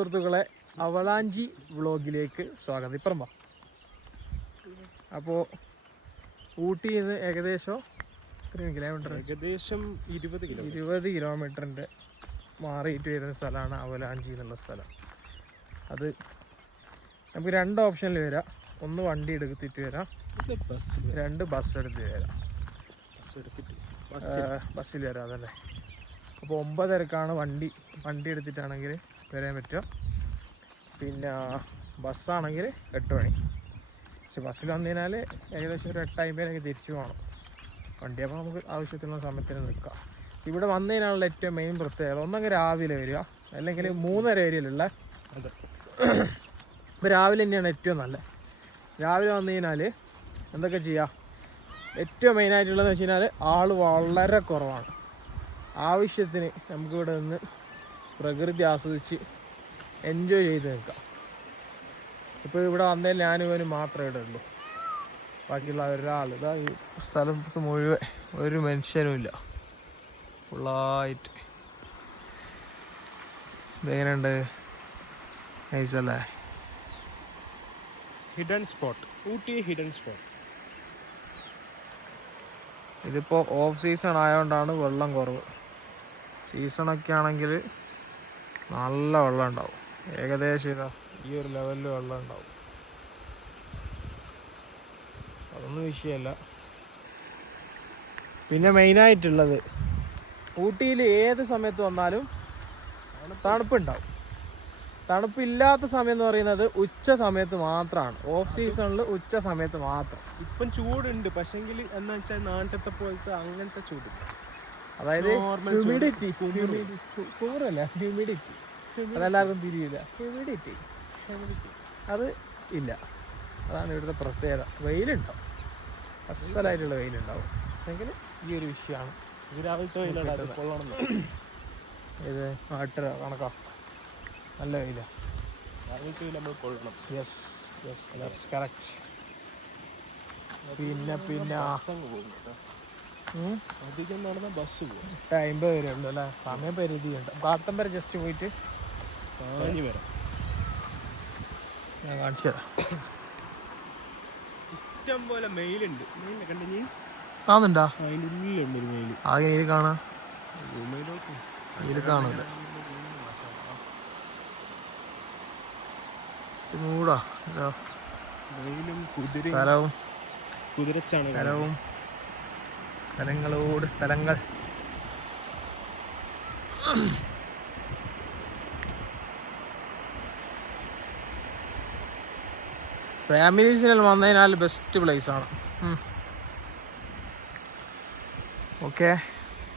സുഹൃത്തുക്കളെ, അവലാഞ്ചി വ്ളോഗിലേക്ക് സ്വാഗതം. ഇപ്പറമ്പ അപ്പോൾ ഊട്ടിയിൽ നിന്ന് ഏകദേശം 20 കിലോമീറ്ററിൻ്റെ മാറിയിട്ട് വരുന്ന സ്ഥലമാണ് അവലാഞ്ചി എന്നുള്ള സ്ഥലം. അത് നമുക്ക് 2 ഓപ്ഷനിൽ വരാം. ഒന്ന് വണ്ടി എടുത്തിട്ട് വരാം, 2 ബസ് എടുത്ത് വരാം. ബസ്സിൽ വരാം അതല്ലേ. അപ്പോൾ 9:30 വണ്ടി എടുത്തിട്ടാണെങ്കിൽ വരാൻ പറ്റുക. പിന്നെ ബസ്സാണെങ്കിൽ 8 മണി. പക്ഷെ ബസ്സിൽ വന്നു കഴിഞ്ഞാൽ ഏകദേശം ഒരു 8:50 തിരിച്ചു പോകണം വണ്ടി. അപ്പോൾ നമുക്ക് ആവശ്യത്തിനുള്ള സമയത്തിന് നിൽക്കാം. ഇവിടെ വന്നു കഴിഞ്ഞാലുള്ള ഏറ്റവും മെയിൻ പ്രത്യേകത ഒന്നെങ്കിൽ രാവിലെ വരിക, അല്ലെങ്കിൽ 3:30 വരെയല്ല. ഇപ്പോൾ രാവിലെ തന്നെയാണ് ഏറ്റവും നല്ലത്. രാവിലെ വന്നു കഴിഞ്ഞാൽ എന്തൊക്കെ ചെയ്യാം? ഏറ്റവും മെയിനായിട്ടുള്ളതെന്ന് വെച്ച് കഴിഞ്ഞാൽ ആൾ വളരെ കുറവാണ്. ആവശ്യത്തിന് നമുക്കിവിടെ നിന്ന് പ്രകൃതി ആസ്വദിച്ച് എൻജോയ് ചെയ്ത് നിൽക്കാം. ഇപ്പോൾ ഇവിടെ വന്നതിൽ ഞാനിവന് മാത്രമേ ഇവിടെ ഉള്ളൂ. ബാക്കിയുള്ള ഒരാൾ ഇതാ ഈ സ്ഥലത്ത് മുഴുവൻ ഒരു മനുഷ്യനുമില്ല, ഫുള്ളായിട്ട്. ഇതെങ്ങനെയുണ്ട്? നൈസല്ലേ? Hidden spot, Ooty hidden spot. ഇതിപ്പോൾ ഓഫ് സീസൺ ആയതുകൊണ്ടാണ് വെള്ളം കുറവ്. സീസണൊക്കെ ആണെങ്കിൽ നല്ല വെള്ളം ഉണ്ടാവും. ഏകദേശം ഇതാ ഈ ഒരു ലെവലിൽ വെള്ളം ഉണ്ടാവും. അതൊന്നും വിഷയമല്ല. പിന്നെ മെയിനായിട്ടുള്ളത് ഊട്ടിയിൽ ഏത് സമയത്ത് വന്നാലും തണുപ്പുണ്ടാവും. തണുപ്പില്ലാത്ത സമയം എന്ന് പറയുന്നത് ഉച്ച സമയത്ത് മാത്രമാണ്. ഓഫ് സീസണിൽ ഉച്ച സമയത്ത് മാത്രം. ഇപ്പം ചൂടുണ്ട്, പക്ഷെങ്കിൽ എന്താ വെച്ചാൽ നാട്ടിലത്തെ പോലത്തെ അങ്ങനത്തെ ചൂട്. അതായത് ഹ്യൂമിഡിറ്റി അതെല്ലാവർക്കും തിരിയില്ല. ഹ്യൂമിഡിറ്റി അത് ഇല്ല. അതാണ് ഇവിടുത്തെ പ്രത്യേകത. വെയിലുണ്ടാവും, അസലായിട്ടുള്ള വെയിലുണ്ടാവും. എങ്കിൽ ഈ ഒരു വിഷയമാണ്. ഇത് രാവിലത്തെ വെയിലാണ്. ഇത് 8 കണക്കാ, നല്ല വെയില. രാവിലത്തെ വെയിൽ നമ്മൾ കൊള്ളണം. Yes that's correct. പിന്നെ അധികം നടന്ന ബസ് പോകും. 50 വരെ ഉള്ളൂ അല്ലേ? സമയം പരിധിയുണ്ട്. പാട്ടം വരെ ജസ്റ്റ് പോയിട്ട് വരാം. ഞാൻ കാണിച്ചു തരാം. ഇഷ്ടം പോലെ മെയിലുണ്ട്. മെയിലിനെ കണ്ടിന്യൂ ആവുന്നുണ്ടാ? അതിൻ്റെ ഉള്ളിലുണ്ട് ഒരു മെയിൽ. ആകെ നീര് കാണാം, മെയിലോട്ട് നീര് കാണൂല. മൂടാ മെയിലും സ്ഥലവും കുതിരച്ചാണ്. സ്ഥലങ്ങളോട് സ്ഥലങ്ങൾ. ഫാമിലീസിനെല്ലാം വന്നതിനാൽ ബെസ്റ്റ് പ്ലേസ് ആണ്. ഓക്കെ.